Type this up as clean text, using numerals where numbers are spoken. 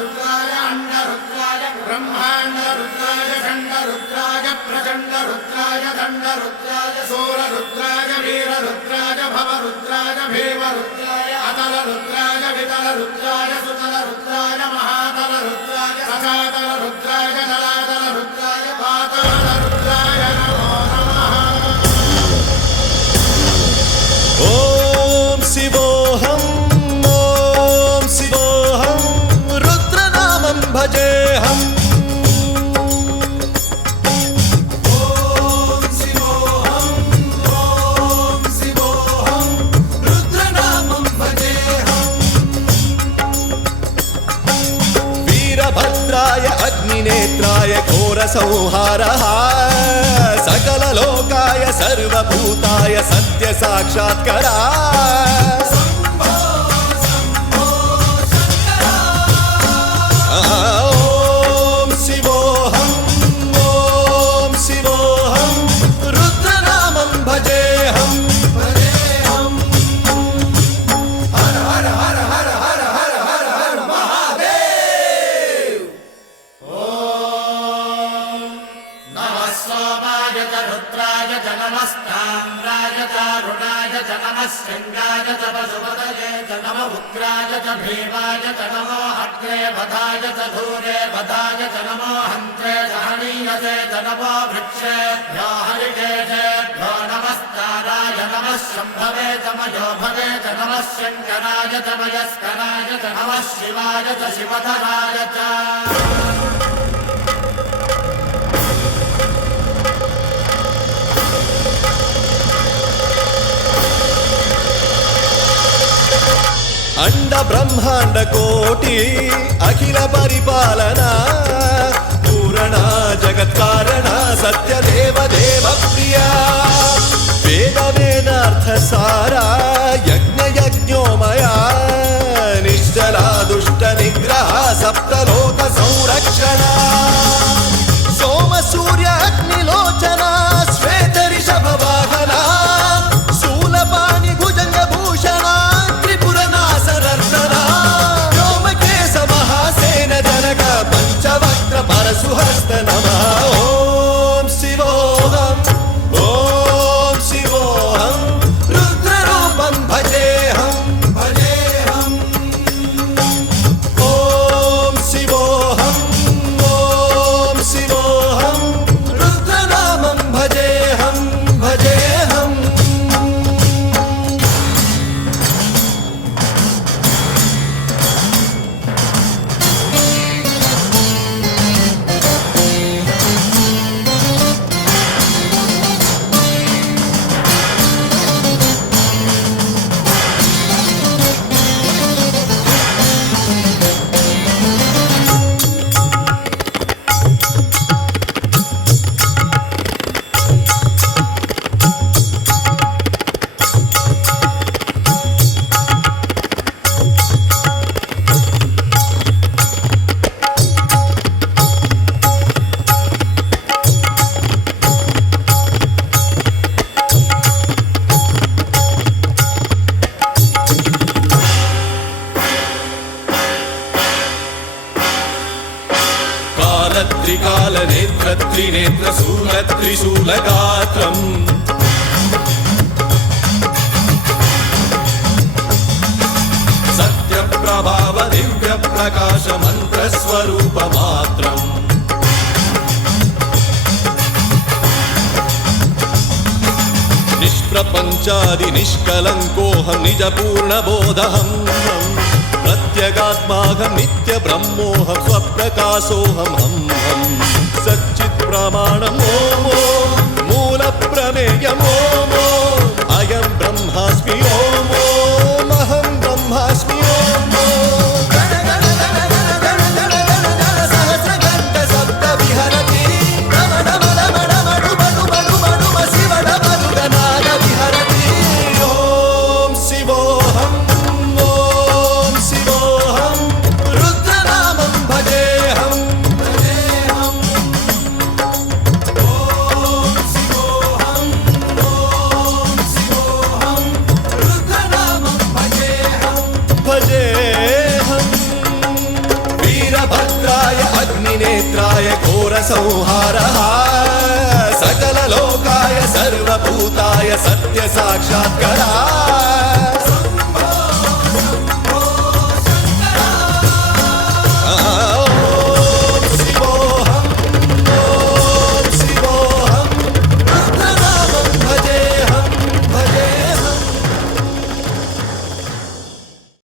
रुद्राय अंडरुद्राय ब्रह्मांडरुद्राय खंडरुद्राय प्रचंडरुद्राय दंडरुद्राय सूररुद्राय वीररुद्राय भवरुद्राय भीमरुद्राय अतलरुद्राय वितलरुद्राय सुतलरुद्राय महातलरुद्राय सचातलरुद्राय जलातलरुद्राय पातालरुद्राय नमो नमः। ओम शिवोऽहं ओम शिवोऽहं रुद्रनामं भजेऽहम्। ओम शिवोऽहं रुद्रनामं भजेऽहम्। वीरभद्राय अग्निनेत्राय घोरसंहारः सकललोकाय सर्वभूताय सत्यसाक्षात्करा। ओम शिवोऽहं रुद्रनामं भजेऽहम्। हर हर हर हर हर हर हर हर महादेव। ओम नमः सोमाय च रुद्राय च नमस्ताम्राय च अरुणाय च नमः शृङ्गाय च पशुपतये च नमः उग्राय च भीमाय च नमो अग्रे वधाय च धूरे वधाय च नमो हन्त्रे च हनीयसे च नमो वृक्षेभ्यो हरिकेशेभ्यो नमस्काराय नमः शम्भवे च मयोभवे च नमः शङ्कराय च मयस्कराय च नमः शिवाय च शिवधराय च। अंड ब्रह्मांड कोटि अखिल परिपालना पूर्ण जगत्कारण सत्यदेव देव प्रिया वेद वेदार्थ सारा यज्ञ यज्ञोमया निश्चला दुष्ट निग्रह सप्तलोक संरक्षणा सोम सूर्य अग्निलोचना श्वेत ऋषभ वाहना शूलपाणि भुजंग भूषणा पंचवक्त्र परशुहस्त नमः। ओम शिवोऽहं रुद्ररूपं भजेऽहम्। ओम शिवोऽहं रुद्रनामं भजेऽहम्। त्रिकाल नेत्र त्रिनेत्र शूल त्रिशूलगात्रम् सत्यप्रभाव दिव्य प्रकाश मंत्र स्वरूप मात्रम् निष्प्रपंचादि निष्कलंकोऽहं निज पूर्ण बोधहं प्रत्यगात्माहं नित्य ब्रह्मोऽहं स्वप्रकाशोऽहं सच्चित् प्रमाणम् ओम मूल प्रमेयम् ओम अयं ब्रह्मास्मि ओम अहं ब्रह्मास्मि ओम सहस्रघण्ट सप्त विहरति शिवडमरुगनाद विहरति। ओम शिवोऽहं रुद्रनामं भजेऽहम्। संहारः सकललोकाय सर्वभूताय सत्य साक्षात्कारः